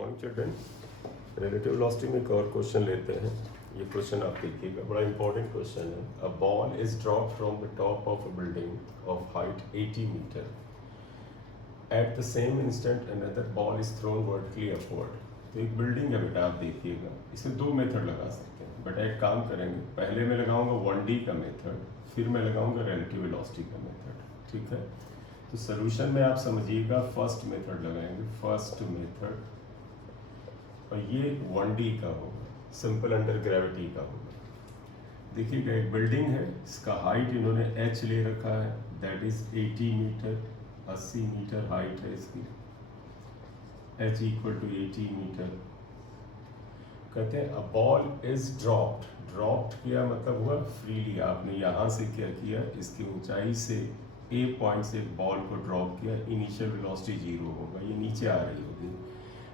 Morning children. Relative velocity में एक और क्वेश्चन लेते हैं। ये क्वेश्चन आप देखिएगा, बड़ा इंपॉर्टेंट क्वेश्चन है। A ball is drop from the top of a building of height 80 metre. At the same instant another ball is thrown vertically upward. तो एक बिल्डिंग है बेटा, आप देखिएगा, इसमें दो मेथड लगा सकते हैं। बेटा एक काम करेंगे, पहले मैं लगाऊंगा 1D का मेथड, फिर मैं लगाऊंगा रिलेटिव वेलोसिटी का मेथड। ठीक है, तो सोल्यूशन में आप समझिएगा फर्स्ट मेथड लगाएंगे, फर्स्ट मेथड, और ये 1D का होगा, सिंपल अंडर ग्रेविटी का होगा। देखिएगा एक बिल्डिंग है, इसका हाइट इन्होंने h ले रखा है, that is 80 metre, 80 metre height है इसकी, h इक्वल टू 80 मीटर। कहते हैं a ball is dropped. Dropped किया मतलब हुआ फ्रीली, आपने यहाँ से क्या किया, इसकी ऊंचाई से ए पॉइंट से एक बॉल को ड्रॉप किया, इनिशियल वेलोसिटी 0 होगा, ये नीचे आ रही होगी।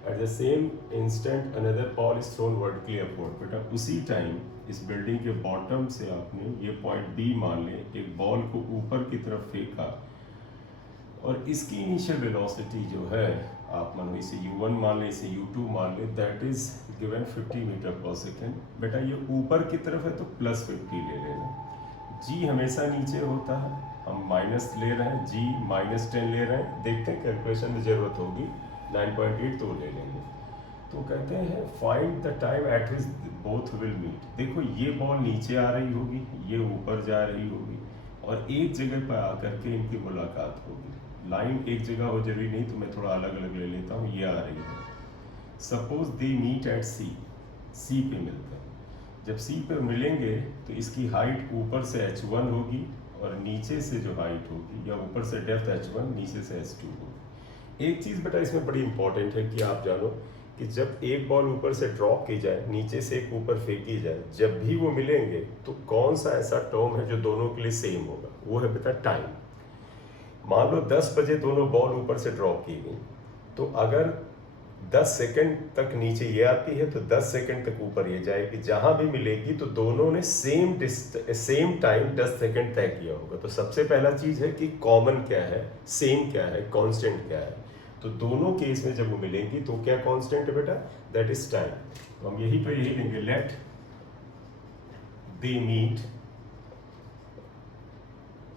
Eight the same instant another ball is thrown vertically upward. बेटा उसी टाइम इस बिल्डिंग के बॉटम से आपने ये पॉइंट बी मान ले, एक बॉल को ऊपर की तरफ फेंका, और इसकी इनिशियल वेलोसिटी जो है, आप मान लो इसे u1 मान ले, इसे u2 मान ले, that is given 50 metre per second. बेटा ये ऊपर की तरफ है तो प्लस 50 ले लेना। g हमेशा नीचे होता है, हम माइनस ले रहे हैं, g -10 ले रहे हैं। देखते हैं कैलकुलेशन में जरूरत होगी, 9.8 तो ले लेंगे। तो कहते हैं find the time at which both will meet. देखो ये बॉल नीचे आ रही होगी, ये ऊपर जा रही होगी, और एक जगह पर आकर के इनकी मुलाकात होगी। लाइन एक जगह हो जरूरी नहीं, तो मैं थोड़ा अलग अलग ले लेता हूँ। ये आ रही है, सपोज दे मीट एट सी, सी पे मिलते हैं। जब सी पे मिलेंगे तो इसकी हाइट ऊपर से h1 होगी, और नीचे से जो हाइट होगी, या ऊपर से डेप्थ h1, नीचे से h2 होगी। एक चीज़ बेटा इसमें बड़ी इंपॉर्टेंट है कि आप जानो कि जब एक बॉल ऊपर से ड्रॉप की जाए, नीचे से एक ऊपर फेंकी जाए, जब भी वो मिलेंगे तो कौन सा ऐसा टर्म है जो दोनों के लिए सेम होगा, वो है बेटा टाइम। मान लो 10 बजे दोनों बॉल ऊपर से ड्रॉप की गई, तो अगर 10 सेकंड तक नीचे ये आती है तो 10 सेकंड तक ऊपर ये जाएगी। जहां भी मिलेगी तो दोनों ने सेम टाइम 10 सेकंड तय किया होगा। तो सबसे पहला चीज है कि कॉमन क्या है, सेम क्या है, कांस्टेंट क्या है। तो दोनों केस में जब वो मिलेंगी तो क्या कांस्टेंट है बेटा, दैट इज टाइम। तो हम यही पे यही लेंगे, let they meet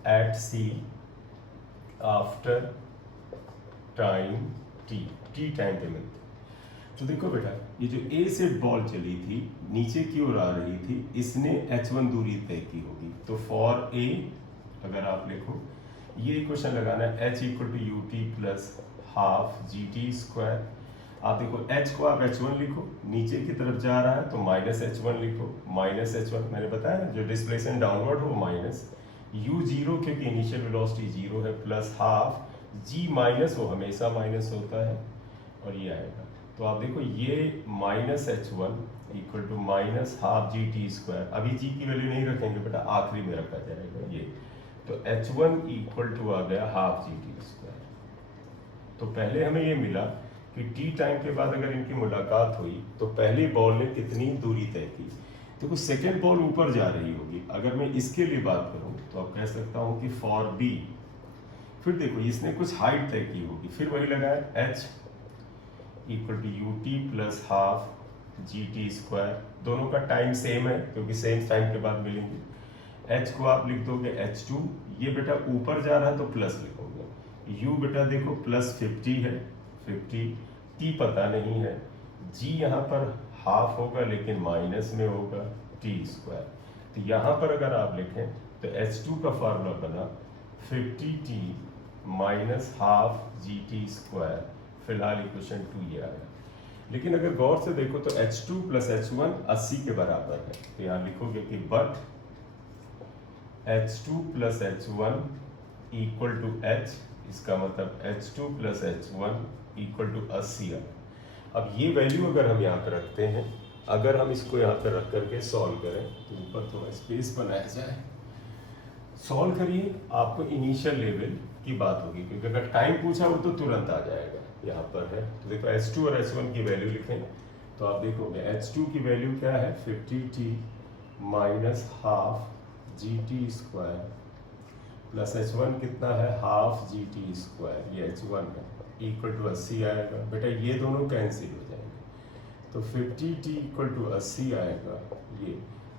at C after time t time पे मिलते। तो देखो बेटा, ये जो ए से बॉल चली थी, नीचे की ओर आ रही थी, इसने h1 दूरी तय की होगी। तो फॉर ए अगर आप लिखो, ये इक्वेशन लगाना है, h equal to u t plus half g t square. आप देखो h को आप h1 लिखो, नीचे की तरफ जा रहा है तो माइनस h1 लिखो, माइनस h1 मैंने बताया जो डिस्प्लेसमेंट डाउनवर्ड हो माइनस, u जीरो क्योंकि इनिशियल वेलोसिटी 0 है, प्लस हाफ g माइनस, वो हमेशा माइनस होता है, और ये आएगा। तो आप देखो ये minus h1 equal to minus half g t square. अभी g की वैल्यू नहीं रखेंगे बेटा, आखिरी में रखा जाएगा ये। तो h1 इक्वल टू आ गया हाफ जी टी स्क्वायर। तो पहले हमें ये मिला कि t टाइम के बाद अगर इनकी मुलाकात हुई तो पहली बॉल ने कितनी दूरी तय की। देखो सेकेंड बॉल ऊपर जा रही होगी, अगर मैं इसके लिए बात करूं तो आप कह सकता हूं कि फॉर बी, फिर देखो इसने कुछ हाइट तय की होगी, फिर वही लगाया h equal to u t plus half g t square. दोनों का टाइम सेम है क्योंकि सेम टाइम के बाद मिलेंगे। h को आप लिख दोगे h2, ये बेटा ऊपर जा रहा है तो प्लस लिखोगे। u बेटा देखो प्लस 50 है, 50, t पता नहीं है, g यहाँ पर हाफ होगा लेकिन माइनस में होगा, टी स्क्वायर। तो यहाँ पर अगर आप लिखें तो h2 का फार्मूला बना 50t minus half g t square. फिलहाल इक्वेशन 2 ये आया। लेकिन अगर गौर से देखो तो h2 प्लस h1 80 के बराबर है, तो यहाँ लिखोगे कि but h2 plus h1 equal to h, इसका मतलब h2 plus h1 equal to 80 है। अब ये वैल्यू अगर हम यहाँ पर रखते हैं, अगर हम इसको यहाँ पर रख करके सॉल्व करें, तो ऊपर थोड़ा स्पेस बनाया जाए, सॉल्व करिए, आपको इनिशियल लेवल की बात होगी, क्योंकि अगर टाइम पूछा हो तो तुरंत आ जाएगा। यहाँ पर है तो देखो h2 और h1 की वैल्यू लिखें, तो आप देखोगे h2 की वैल्यू क्या है, 50t minus half g t square, plus h1 कितना है, हाफ जी टी स्क्वायर, ये h1 है। इक्वल टू 80 आएगा। बेटा ये दोनों कैंसिल हो जाएंगे, तो 50t इक्वल टू 80 आएगा ये,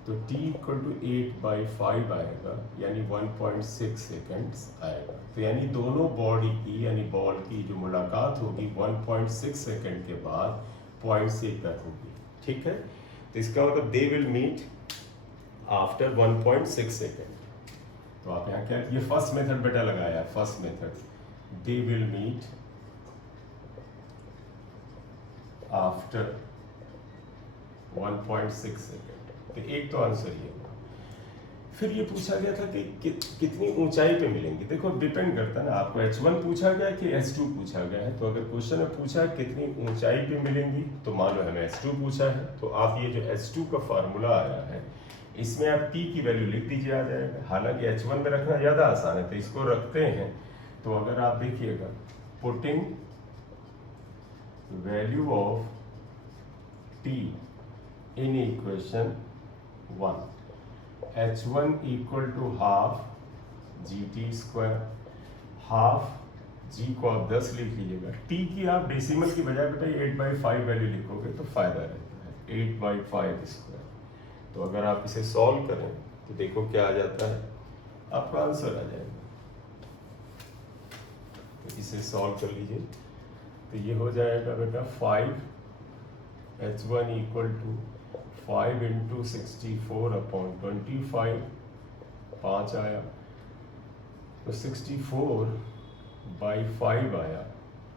तो t इक्वल टू 8/5 आएगा, यानी 1.6 सेकेंड्स आएगा। तो यानी दोनों बॉडी की यानी बॉल की जो मुलाकात होगी 1.6 सेकेंड के बाद पॉइंट से पर होगी। ठीक है, तो इसका मतलब they will meet after 1.6 second. तो आप यहाँ क्या, ये फर्स्ट मेथड बेटा लगाया, first method, they will meet after 1.6 second. तो एक तो आंसर ये हुआ। फिर ये पूछा गया था कि कितनी ऊंचाई पे मिलेंगी। देखो डिपेंड करता है ना, आपको H1 पूछा गया कि H2 पूछा गया है। तो अगर क्वेश्चन में पूछा कितनी ऊंचाई पे मिलेंगी, तो मान लो हमें H2 पूछा है, तो आप ये जो H2 का फार्मूला आया है इसमें आप P की वैल्यू लिख दीजिए, आ जाएगा। हालांकि H1 में रखना ज़्यादा आसान है, तो इसको रखते हैं। तो अगर आप देखिएगा, putting value of P in equation 1, H1 equal to half GT², half G को आप 10 लिख लीजिएगा, T की आप डेसिमल की बजाय बेटा 8/5 वैल्यू लिखोगे तो फायदा रहता है, 8/5²। तो अगर आप इसे सॉल्व करें तो देखो क्या आ जाता है, आपका आंसर आ जाएगा। तो इसे सॉल्व कर लीजिए, तो ये हो जाएगा बेटा 5 H1 इक्वल टू 5 इंटू 64/25, 5 आया, तो 64/5 आया।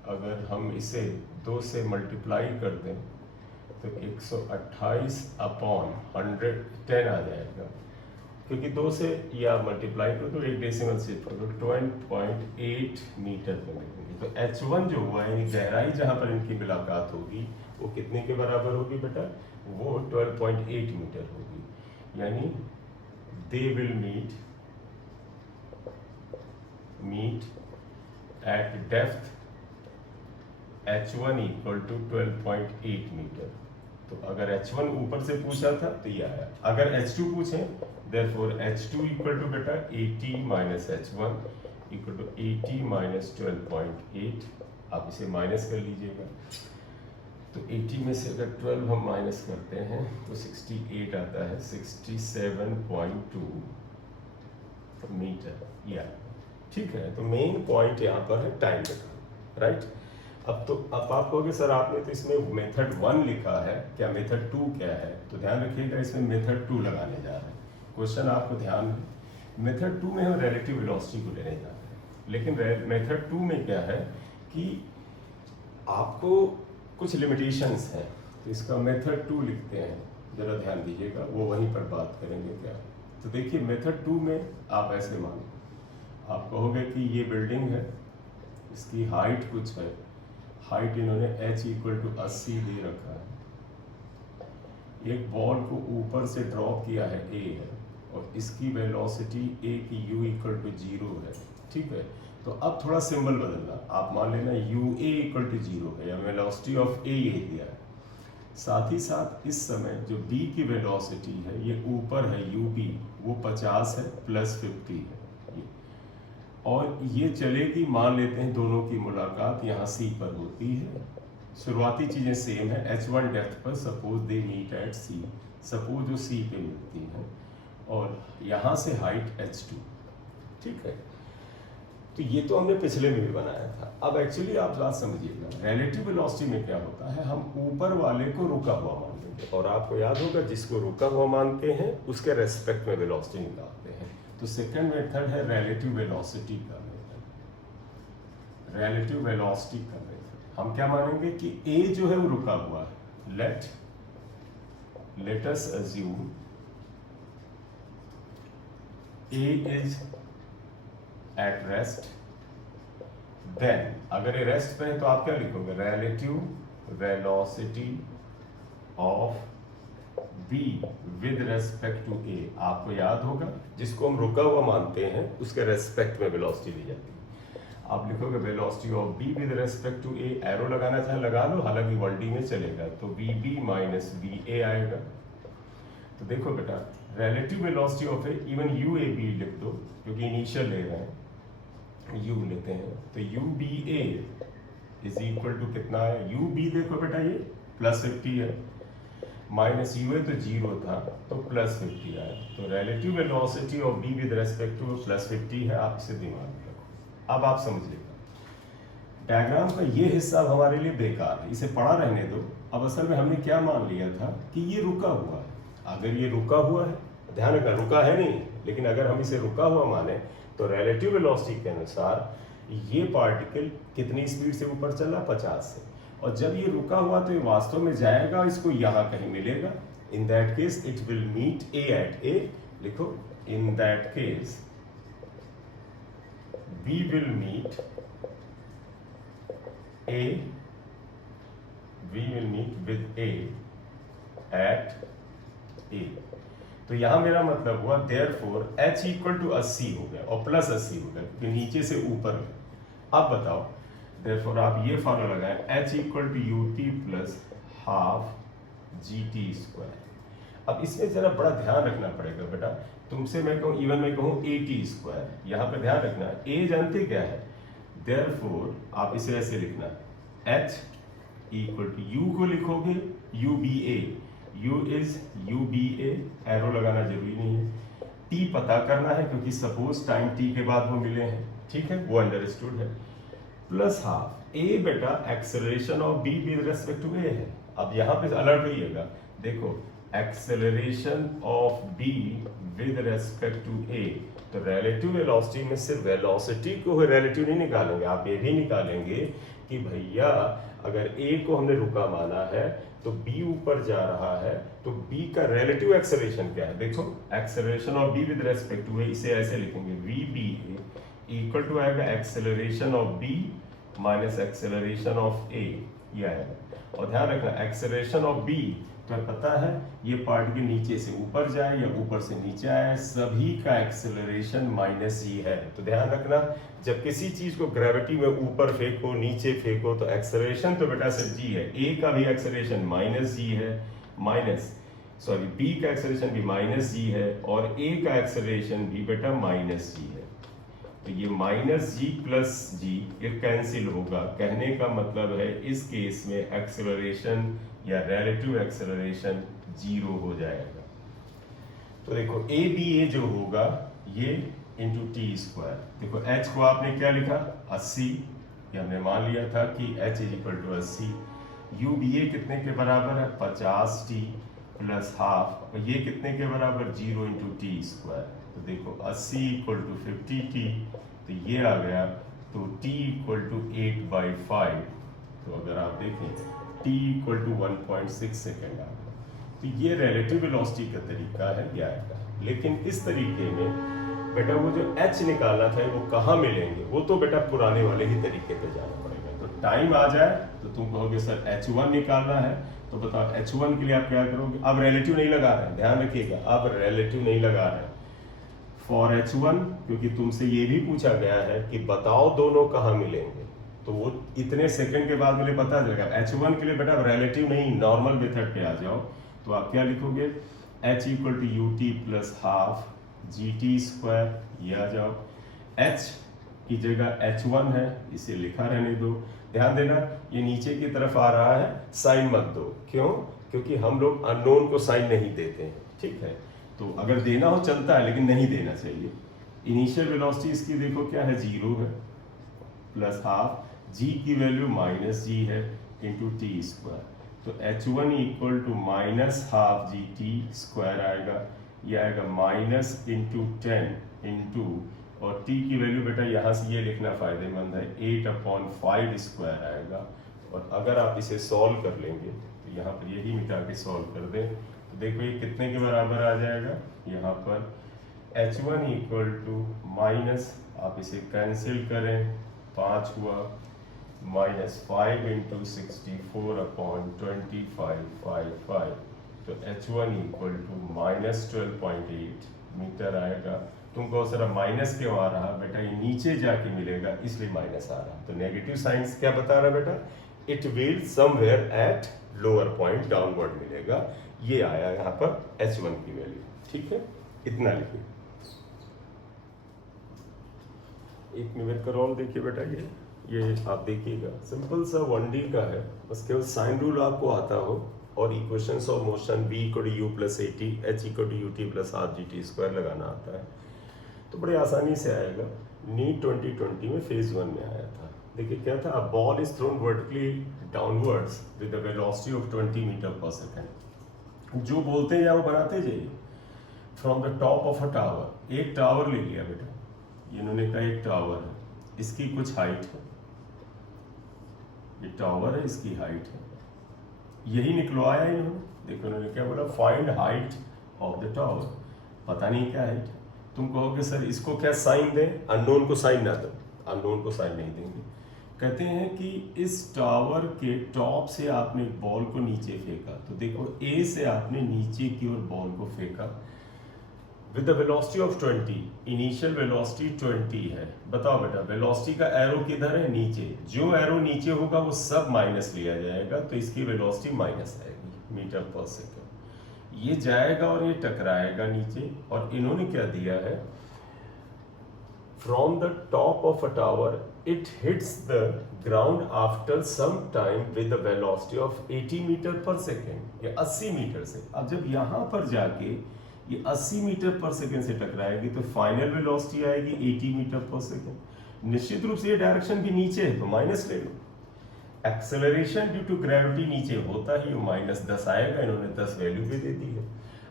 अगर हम इसे 2 से मल्टीप्लाई कर दें तो 128/110 आ जाएगा, क्योंकि 2 से ये आप मल्टीप्लाई करो तो एक डेसिमल शिफ्ट करो, 12.8 मीटर पे मिलेंगे। तो H1 जो हुआ है, गहराई जहाँ पर इनकी मुलाकात होगी वो कितने के बराबर होगी बेटा, वो 12.8 मीटर होगी। यानी they will meet at depth H1 equal to 12.8 metre. तो अगर H1 ऊपर से पूछा था तो ये आया। अगर H2 पूछे, therefore H2 इक्वल टू बेटा 80 minus H1 equal to 80 minus 12.8। आप इसे माइनस कर लीजिएगा, तो 80 में से अगर 12 हम माइनस करते हैं तो 68 आता है, 67.2 मीटर। या ठीक है, तो मेन पॉइंट यहाँ पर है टाइम का, राइट। अब आप कहोगे सर आपने तो इसमें मेथड 1 लिखा है, क्या मेथड 2 क्या है? तो ध्यान रखिएगा, इसमें मेथड 2 लगाने जा रहे हैं। क्वेश्चन आपको ध्यान, मेथड 2 में हम रिलेटिव वेलोसिटी को लेने जा रहे हैं, लेकिन मेथड 2 में क्या है कि आपको कुछ लिमिटेशंस हैं। तो इसका मेथड 2 लिखते हैं, जरा ध्यान दीजिएगा, वो वहीं पर बात करेंगे क्या। तो देखिए मेथड 2 में आप ऐसे मानो, आप कहोगे कि ये बिल्डिंग है, इसकी हाइट कुछ है, हाइट इन्होंने h इक्वल टू 80 दे रखा है, एक बॉल को ऊपर से ड्रॉप किया है a है, और इसकी वेलोसिटी a की u इक्वल टू 0 है। ठीक है, तो अब थोड़ा सिंबल बदलना, आप मान लेना ua इक्वल टू 0 है, या वेलोसिटी ऑफ a ये दिया है। साथ ही साथ इस समय जो b की वेलोसिटी है, ये ऊपर है ub, वो 50 है प्लस 50 है, और ये चलेगी, मान लेते हैं दोनों की मुलाकात यहाँ C पर होती है। शुरुआती चीज़ें सेम है, H1 डेप्थ पर suppose they meet at C, suppose जो C पे मिलती हैं, और यहाँ से हाइट H2। ठीक है, तो ये तो हमने पिछले में भी बनाया था। अब एक्चुअली आप बात समझिएगा, रिलेटिव वेलोसिटी में क्या होता है, हम ऊपर वाले को रुका हुआ मान लेंगे, और आपको याद होगा जिसको रुका हुआ मानते हैं उसके रेस्पेक्ट में वेलोसिटी निकालते हैं। तो सेकंड मेथड है रिलेटिव वेलोसिटी का मेथड। रिलेटिव वेलोसिटी का मेथड हम क्या मानेंगे कि a जो है वो रुका हुआ है, let us assume a is at rest. Then अगर ये रेस्ट पे है तो आप क्या लिखोगे, relative velocity of b with respect to a। आपको याद होगा जिसको हम रुका हुआ मानते हैं उसके रेस्पेक्ट में वेलोसिटी दी जाती है। आप लिखोगे velocity of b with respect to a, arrow लगाना चाहे लगा लो, हालांकि 1D में चलेगा, तो vb माइनस va आएगा। तो देखो बेटा, relative velocity of a, even uab लिख दो क्योंकि इनिशियल ले रहे हैं, u लेते हैं, तो uba इज इक्वल टू कितना है, यू बी देखो बेटा ये +50 है, माइनस यू है तो 0 था तो +50 आया, तो relative velocity of b with respect to +50 है, आप इसे दिमाग में रखो। अब आप समझिएगा डायग्राम का ये हिस्सा अब हमारे लिए बेकार है, इसे पढ़ा रहने दो। अब असल में हमने क्या मान लिया था कि ये रुका हुआ है। अगर ये रुका हुआ है, ध्यान रखना रुका है नहीं, लेकिन अगर हम इसे रुका हुआ माने तो रिलेटिव वेलोसिटी के अनुसार ये पार्टिकल कितनी स्पीड से ऊपर चला, 50 से, और जब ये रुका हुआ तो ये वास्तव में जाएगा, इसको यहाँ कहीं मिलेगा। In that case it will meet A at A, लिखो in that case B will meet A, we will meet with A at A। तो यहां मेरा मतलब हुआ therefore H इक्वल टू 80 हो गया और +80 हो गया क्योंकि नीचे से ऊपर। अब बताओ therefore आप ये फॉर्मूला लगाएं, H equal to UT plus half GT²। अब इसमें जरा बड़ा ध्यान रखना पड़ेगा बेटा, तुमसे मैं कहूँ इवन मैं कहूँ AT², यहाँ पे ध्यान रखना A जानते क्या है, Therefore, आप इसे ऐसे लिखना H इक्वल टू U को लिखोगे UBA, U is UBA, arrow लगाना जरूरी नहीं है। T पता करना है क्योंकि सपोज टाइम T के बाद वो मिले हैं, ठीक है, वो अंडरस्टूड है, प्लस हाफ A बेटा acceleration of B with respect to A है। अब यहाँ पे अलर्ट रहिएगा, देखो acceleration of B with respect to A, तो रिलेटिव वेलोसिटी में सिर्फ वेलोसिटी को रिलेटिव नहीं निकालेंगे, आप ये भी निकालेंगे कि भैया अगर A को हमने रुका माना है तो B ऊपर जा रहा है तो B का रिलेटिव एक्सेलरेशन क्या है। देखो acceleration of B with respect to A, इसे ऐसे लिखेंगे VBA इक्वल टू आएगा acceleration of B minus acceleration of A, ये आएगा। और ध्यान रखना एक्सेलरेशन ऑफ B तो पता है ये पार्टिकल नीचे से ऊपर जाए या ऊपर से नीचे आए, सभी का एक्सेलरेशन -g है। तो ध्यान रखना जब किसी चीज को ग्रेविटी में ऊपर फेंको नीचे फेंको तो एक्सेलरेशन तो बेटा सिर्फ g है, a का भी एक्सेलरेशन -g है, b का एक्सेलरेशन भी -g है और a का एक्सेलरेशन भी बेटा -g है। तो ये -g प्लस g ये कैंसिल होगा, कहने का मतलब है इस केस में एक्सेलरेशन या रिलेटिव एक्सेलरेशन 0 हो जाएगा। तो देखो ABA जो होगा ये इंटू T², देखो H को आपने क्या लिखा 80, ये हमने मान लिया था कि H is equal to 80, UBA कितने के बराबर है 50T प्लस हाफ, और ये कितने के बराबर 0 इंटू T², तो देखो 80 इक्वल टू 50T, तो ये आ गया, तो T इक्वल टू 8/5, तो अगर आप देखें T इक्वल टू 1.6 सेकेंड आ गया। तो ये रिलेटिव वेलोसिटी का तरीका है ज्ञान का, लेकिन इस तरीके में बेटा वो जो H निकालना था वो कहाँ मिलेंगे, वो तो बेटा पुराने वाले ही तरीके पे जाना पड़ेगा। तो टाइम आ जाए तो तुम कहोगे सर H1 निकालना है, तो बताओ H1 के लिए आप क्या करोगे, अब रिलेटिव नहीं लगा रहे हैं, ध्यान रखिएगा अब रिलेटिव नहीं लगा रहे हैं फॉर H1, क्योंकि तुमसे ये भी पूछा गया है कि बताओ दोनों कहाँ मिलेंगे, तो वो इतने सेकंड के बाद मुझे पता चलेगा। H1 के लिए बेटा रिलेटिव नहीं नॉर्मल मेथड पे आ जाओ, तो आप क्या लिखोगे H equal to UT plus half GT², ये आ जाओ। H की जगह H1 है, इसे लिखा रहने दो। ध्यान देना ये नीचे की तरफ आ रहा है, साइन मत दो, क्यों, क्योंकि हम लोग अननोन को साइन नहीं देते हैं, ठीक है, तो अगर देना हो चलता है लेकिन नहीं देना चाहिए। इनिशियल वेलोसिटी इसकी देखो क्या है 0 है प्लस हाफ, g की वैल्यू -g है इंटू T², तो H1 equal to -half GT² आएगा, ये आएगा माइनस इंटू 10 इंटू, और t की वैल्यू बेटा यहाँ से ये लिखना फायदेमंद है 8/5² आएगा। और अगर आप इसे सॉल्व कर लेंगे तो यहाँ पर यही मिटा के सॉल्व कर दें तो देखो ये कितने के बराबर आ जाएगा, यहाँ पर H1 इक्वल टू माइनस, आप इसे कैंसिल करें 5 हुआ, -5 इंटू 64/2555, तो H1 इक्वल टू -12.8 मीटर आएगा। तुमको सर माइनस क्यों आ रहा बेटा, ये नीचे जाके मिलेगा इसलिए माइनस आ रहा, तो नेगेटिव साइंस क्या बता रहा है बेटा, it will somewhere at lower point downward मिलेगा, ये आया यहाँ पर H1 की वैल्यू, ठीक है, इतना लिखिए। एक न्यूमेरिकल रोल देखिए बेटा, ये ये आप देखिएगा सिंपल सा 1D का है, बस केवल साइन रूल आपको आता हो और equations of motion v equal to u plus a t, h equal to u t plus r g t square लगाना आता है तो बड़े आसानी से आएगा। नीट 2020 में फेज 1 में आया था। देखिए क्या था, a ball is thrown vertically downwards with the velocity of 20 metre per second. जो बोलते हैं या वो बनाते जाइए। From the top of a tower, एक टावर ले लिया बेटा, इन्होंने कहा एक टावर है, इसकी कुछ हाइट है, ये टावर है, इसकी हाइट है, यही निकलवाया इन्होंने। देखो इन्होंने क्या बोला, find height of the tower. पता नहीं क्या हाइट है, तुम कहोगे सर इसको क्या साइन दें, अननोन को साइन ना दो, अननोन को साइन नहीं देंगे। कहते हैं कि इस टावर के टॉप से आपने बॉल को नीचे फेंका, तो देखो ए से आपने नीचे की ओर बॉल को फेंका with the velocity of 20, initial velocity 20 है। बताओ बेटा वेलोसिटी का एरो किधर है, नीचे, जो एरो नीचे होगा वो सब माइनस लिया जाएगा, तो इसकी वेलोसिटी माइनस आएगी मीटर पर सेकेंड। ये जाएगा और ये टकराएगा नीचे, और इन्होंने क्या दिया है, from the top of a tower it hits the ground after some time with the velocity of 80 metre per second, या 80 मीटर से। अब जब यहाँ पर जाके ये 80 मीटर पर सेकेंड से टकराएगी तो फाइनल वेलोसिटी आएगी 80 मीटर पर सेकेंड। निश्चित रूप से ये डायरेक्शन भी नीचे है तो माइनस ले लो। एक्सेलरेशन ड्यू टू ग्रेविटी नीचे होता ही -10 आएगा, इन्होंने 10 वैल्यू भी दे दी है।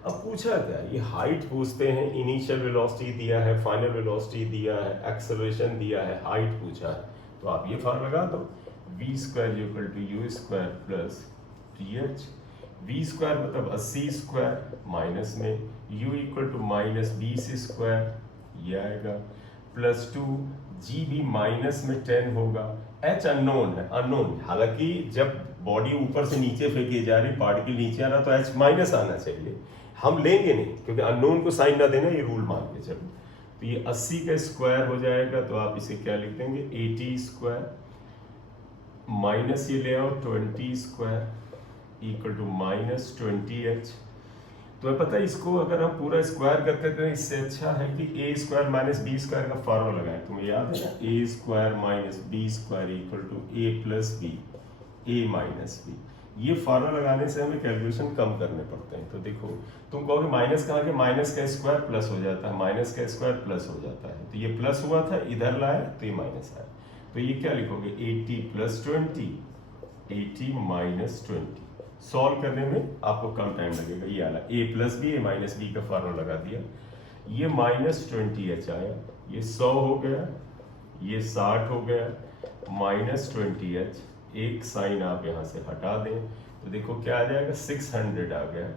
अब पूछा क्या, ये हाइट पूछते हैं, इनिशियल वेलोसिटी दिया है, फाइनल वेलोसिटी दिया है, एक्सेलरेशन दिया है, हाइट पूछा है, तो आप ये फार्मूला लगा दो, v square equal to u square plus t v square मतलब 80 स्क्वायर, माइनस में u इक्वल टू -20 स्क्वायर, ये आएगा, प्लस 2 जी भी माइनस में 10 होगा, h अननोन है, अननोन, हालांकि जब बॉडी ऊपर से नीचे फेंकी जा रही, पार्टिकल नीचे आ रहा तो h माइनस आना चाहिए, हम लेंगे नहीं क्योंकि अननोन को साइन ना देना, ये रूल मान के चलो। तो ये 80 का स्क्वायर हो जाएगा, तो आप इसे क्या लिख देंगे, 80 स्क्वायर माइनस ये ले आओ 20 स्क्वायर इक्वल टू -20h। तो पता है इसको अगर हम पूरा स्क्वायर करते हैं तो इससे अच्छा है कि a square minus b square का फॉर्मूला लगाएं। तुम्हें याद है ना, a square minus b square equal to a plus b, a minus b. ये फार्मूला लगाने से हमें कैलकुलेशन कम करने पड़ते हैं। तो देखो तुम कहोगे माइनस कहाँ के, माइनस का स्क्वायर प्लस हो जाता है, माइनस का स्क्वायर प्लस हो जाता है, तो ये प्लस हुआ था, इधर लाए तो ये माइनस आया, तो ये क्या लिखोगे 80 प्लस 20, 80 माइनस 20। सॉल्व करने में आपको कम टाइम लगेगा। ये आला a plus b, a minus b का फार्मूला लगा दिया, ये -20h आया, ये 100 हो गया, ये 60 हो गया, -20h, एक साइन आप यहाँ से हटा दें तो देखो क्या आ जाएगा, 600 आ गया,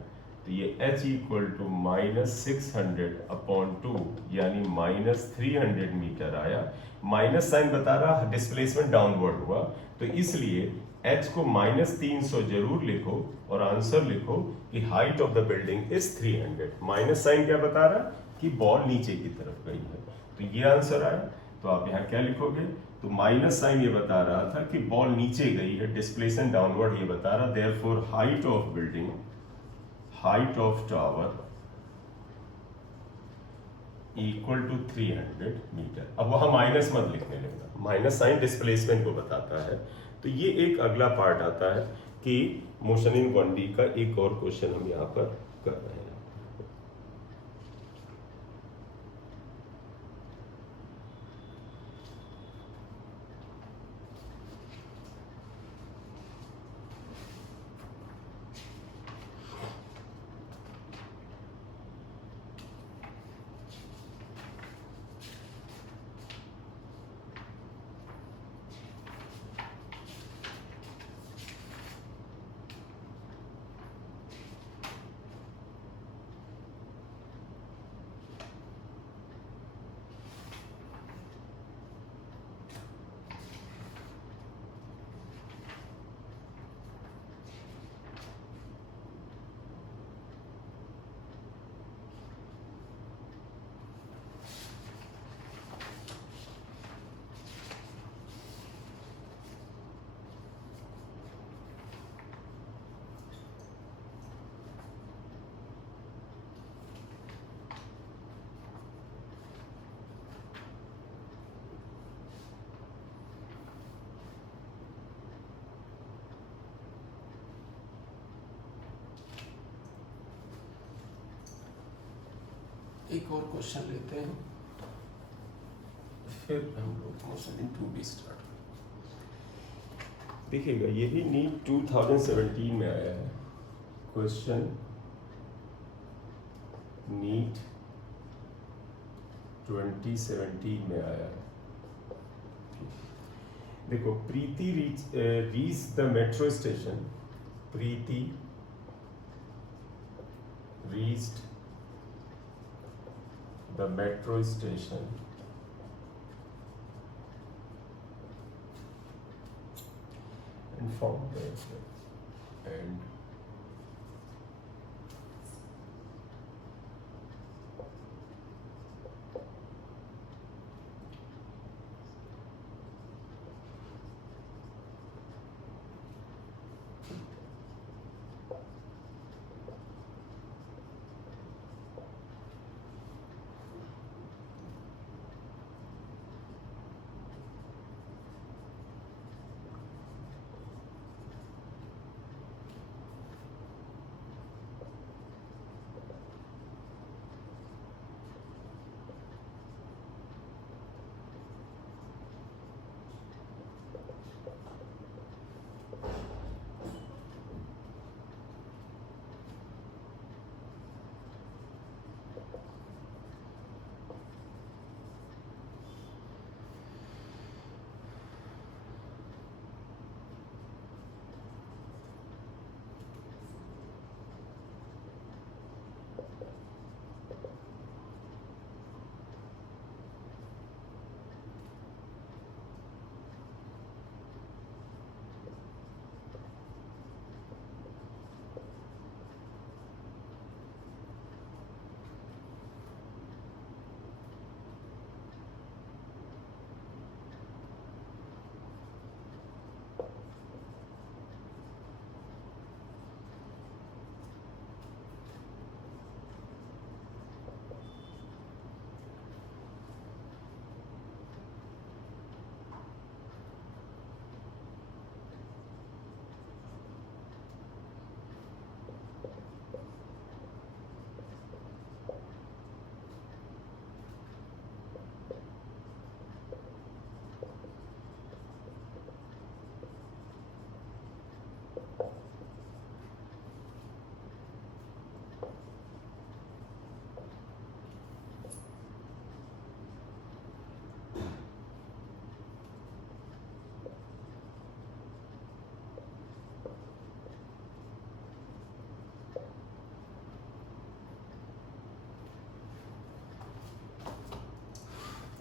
तो ये h इक्वल टू -600/2 यानी -300 मीटर आया। माइनस साइन बता रहा डिस्प्लेसमेंट डाउनवर्ड हुआ, तो इसलिए h को -300 जरूर लिखो और आंसर लिखो कि height of the building is 300। Minus sign क्या बता रहा कि बॉल नीचे की तरफ गई है, तो ये आंसर आया। तो आप यहाँ क्या लिखोगे, तो माइनस साइन ये बता रहा था कि बॉल नीचे गई है, डिस्प्लेसमेंट डाउनवर्ड ये बता रहा, therefore height of building, height of tower equal to 300 metre. अब वहां माइनस मत लिखने लगता, माइनस साइन डिस्प्लेसमेंट को बताता है। तो ये एक अगला पार्ट आता है कि मोशन इन 1D का एक और क्वेश्चन हम यहाँ पर कर रहे हैं। एक और क्वेश्चन लेते हैं, फिर हम लोग मोशन इन 2D स्टार्ट। देखिएगा ये भी नीट 2017 में आया है क्वेश्चन, नीट 2017 में आया है। देखो, Preeti reach the metro station, Preeti reached the metro station and found that and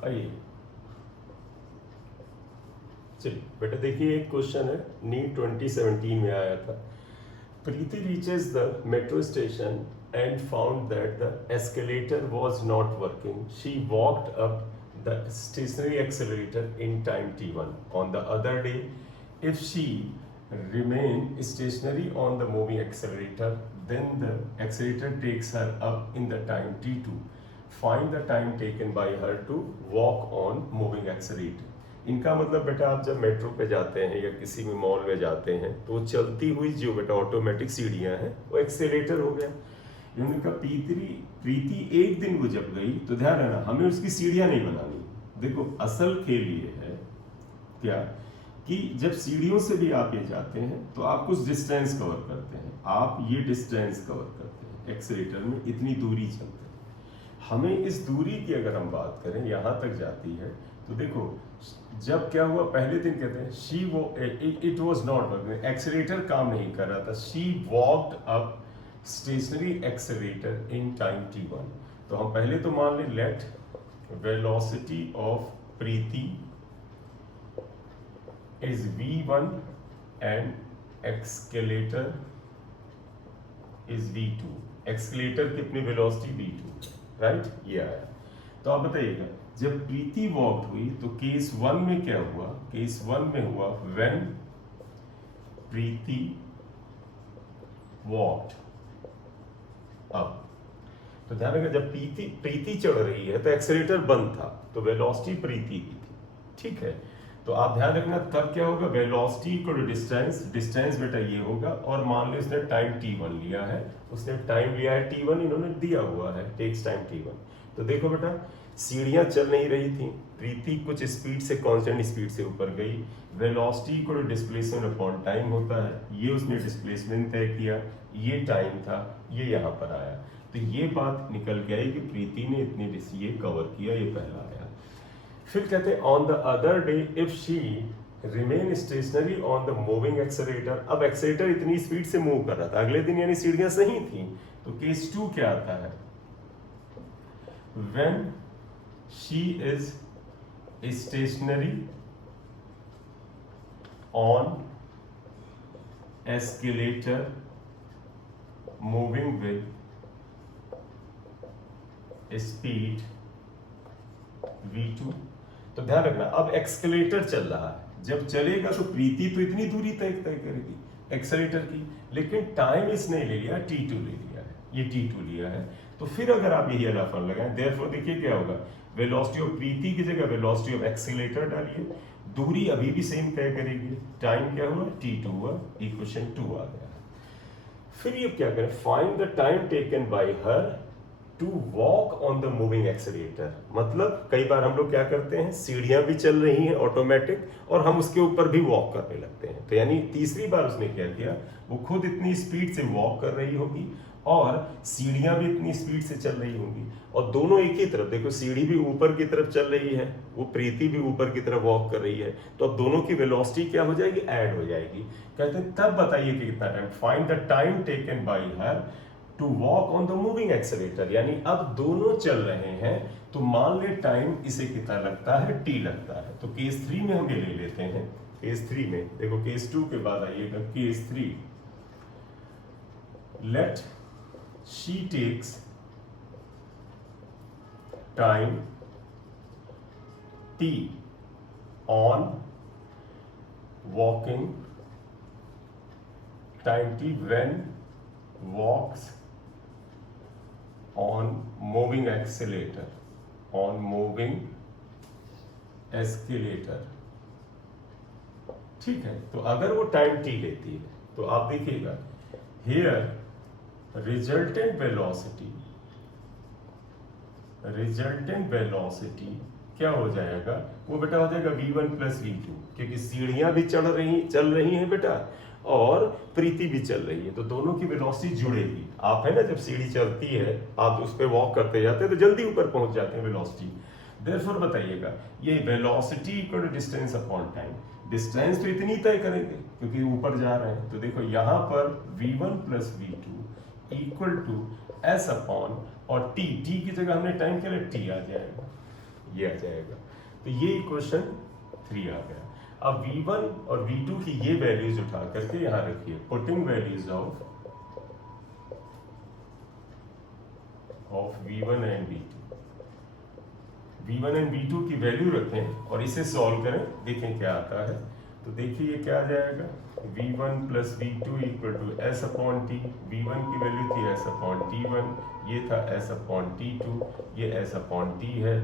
आइए चलिए बेटा, देखिए एक क्वेश्चन है, नीट 2017 में आया था। Preeti reaches the metro station and found that the escalator was not working. She walked up the stationary accelerator in time t1. On the other day, if she remained stationary on the moving accelerator, then the accelerator takes her up in the time t2. Find the time taken by her to walk on moving accelerator. इनका मतलब बेटा, आप जब metro पे जाते हैं या किसी भी मॉल में जाते हैं तो चलती हुई जो बेटा ऑटोमेटिक सीढ़ियां हैं वो एक्सेलेरेटर हो गया। इन्होंने कहा प्रीति एक दिन वो जब गई तो ध्यान रखना, हमें उसकी सीढ़ियां नहीं बनानी। देखो असल खेल ये है क्या कि जब सीढ़ियों से भी आप ये जाते हैं तो आप कुछ डिस्टेंस कवर करते हैं, आप ये डिस्टेंस कवर करते हैं, एक्सेलेरेटर में इतनी दूरी चलते हैं। हमें इस दूरी की अगर हम बात करें यहाँ तक जाती है तो देखो जब क्या हुआ, पहले दिन कहते हैं it was not working, accelerator काम नहीं कर रहा था। She walked up stationary accelerator in time t1। तो हम पहले तो मान लें let velocity of Preeti is v1 and escalator is v2। Escalator की अपनी वेलोसिटी v2, राइट, ये आया। तो आप बताइएगा जब प्रीति वॉक्ड हुई तो केस 1 में क्या हुआ? केस 1 में हुआ व्हेन प्रीति वॉक्ड अप। तो ध्यान रखना, जब प्रीति चढ़ रही है तो एक्सेलेरेटर बंद था, तो वेलोसिटी प्रीति की थी, ठीक है। तो आप ध्यान रखना तब क्या होगा, वेलोसिटी इक्वल टू डिस्टेंस बेटा ये होगा। और मान लो इसने टाइम t1 लिया है, उसने टाइम लिया है t1, इन्होंने दिया हुआ है टेक्स टाइम t1। तो देखो बेटा, सीढ़ियां चल नहीं रही थी, प्रीति कुछ स्पीड से कांस्टेंट स्पीड से ऊपर गई, वेलोसिटी को डिस्प्लेसमेंट अपॉन टाइम होता है, ये उसने डिस्प्लेसमेंट तय किया, ये टाइम था, ये यहाँ पर आया। तो ये बात निकल के आई कि प्रीति ने इतनी ये कवर किया, ये पहला आया। फिर कहते हैं on the other day if she remain stationery on the moving accelerator. अब एक्सेलेरेटर इतनी स्पीड से मूव कर रहा था, अगले दिन यानी सीढ़ियां सही थी। तो केस 2 क्या आता है, when she is stationary on escalator moving with speed v2। तो ध्यान रखना, अब एक्सेलेरेटर चल रहा है, जब चलेगा तो प्रीति तो इतनी दूरी तय करेगी एक्सेलेरेटर की, लेकिन टाइम इसने ले लिया t2 ले लिया है, ये t2 लिया है। तो फिर अगर आप यही वाला फॉर्मूला लगाएं, देयरफॉर देखिए क्या होगा, वेलोसिटी ऑफ प्रीति की जगह वेलोसिटी ऑफ एक्सेलेरेटर डालिए, दूरी अभी भी सेम तय करेगी, टाइम क्या हुआ t2 हुआ, इक्वेशन 2 आ गया। फिर ये क्या करें, find the time taken by her to walk on the moving accelerator. मतलब कई बार हम लोग क्या करते हैं, सीढ़ियां भी चल रही हैं ऑटोमेटिक और हम उसके ऊपर भी वॉक करने लगते हैं। तो यानी तीसरी बार उसने क्या किया, वो खुद इतनी स्पीड से वॉक कर रही होगी और सीढ़ियां भी इतनी स्पीड से चल रही होंगी, और दोनों एक ही तरफ, देखो सीढ़ी भी ऊपर की तरफ चल रही है, वो प्रीति भी ऊपर की तरफ वॉक कर रही है, तो अब दोनों की वेलोसिटी क्या हो जाएगी, ऐड हो जाएगी। कहते हैं तब बताइए कि कितना time, find the time taken by her to walk on the moving accelerator. यानी अब दोनों चल रहे हैं, तो मान ले टाइम इसे कितना लगता है, t लगता है। तो केस 3 में हम ये ले लेते हैं, केस 3 में देखो, केस 2 के बाद आइएगा case 3। Let she takes time t on walking, time t when walks on moving accelerator, on moving escalator। ठीक है, तो अगर वो टाइम t लेती है तो आप देखिएगा, here resultant velocity क्या हो जाएगा, वो बेटा हो जाएगा v1 प्लस v2, क्योंकि सीढ़ियां भी चल रही हैं बेटा और प्रीति भी चल रही है, तो दोनों की वेलोसिटी जुड़ेगी। आप है ना, जब सीढ़ी चलती है आप उस पर वॉक करते जाते हैं तो जल्दी ऊपर पहुंच जाते हैं वेलोसिटी। देयरफॉर बताइएगा, ये velocity equal to distance upon time, distance तो इतनी तय करेंगे क्योंकि ऊपर जा रहे हैं। तो देखो यहाँ पर v1 plus v2 equal to s upon, और t की जगह हमने टाइम के लिए t आ जाएगा, ये आ जाएगा। तो ये इक्वेशन 3 आ गया। अब v1 और v2 की ये वैल्यूज उठा करके यहां रखिए, putting values of v1 and v2 की वैल्यू रखें और इसे सॉल्व करें, देखें क्या आता है। तो देखिए ये क्या आ जाएगा, v1 plus v2 equal to s upon t। v1 की वैल्यू थी s अपॉन t1, ये था s अपॉन t2, ये s अपॉन t है,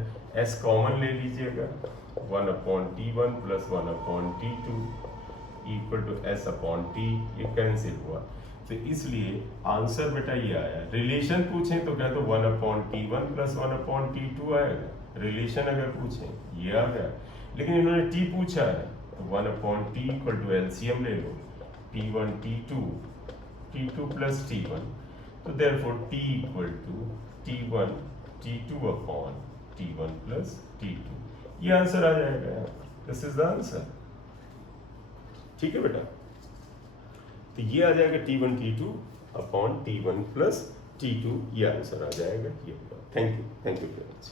s कॉमन ले लीजिएगा, 1 upon t1 plus 1 upon t2 equal to s upon t, ये cancel हुआ। तो इसलिए आंसर बेटा ये आया। रिलेशन पूछें तो क्या, तो 1 upon t1 plus 1 upon t2 आएगा, रिलेशन अगर पूछें ये आ गया। लेकिन इन्होंने t पूछा है तो 1 upon t equal to LCM ले लो, t1 t2 प्लस t1, तो therefore t equal to t1 t2 upon t1 plus t2, ये आंसर आ जाएगा। This is the answer. ठीक है बेटा, तो ये आ जाएगा t1 t2 upon t1 plus t2, ये आंसर आ जाएगा। ये थैंक यू वेरी मच।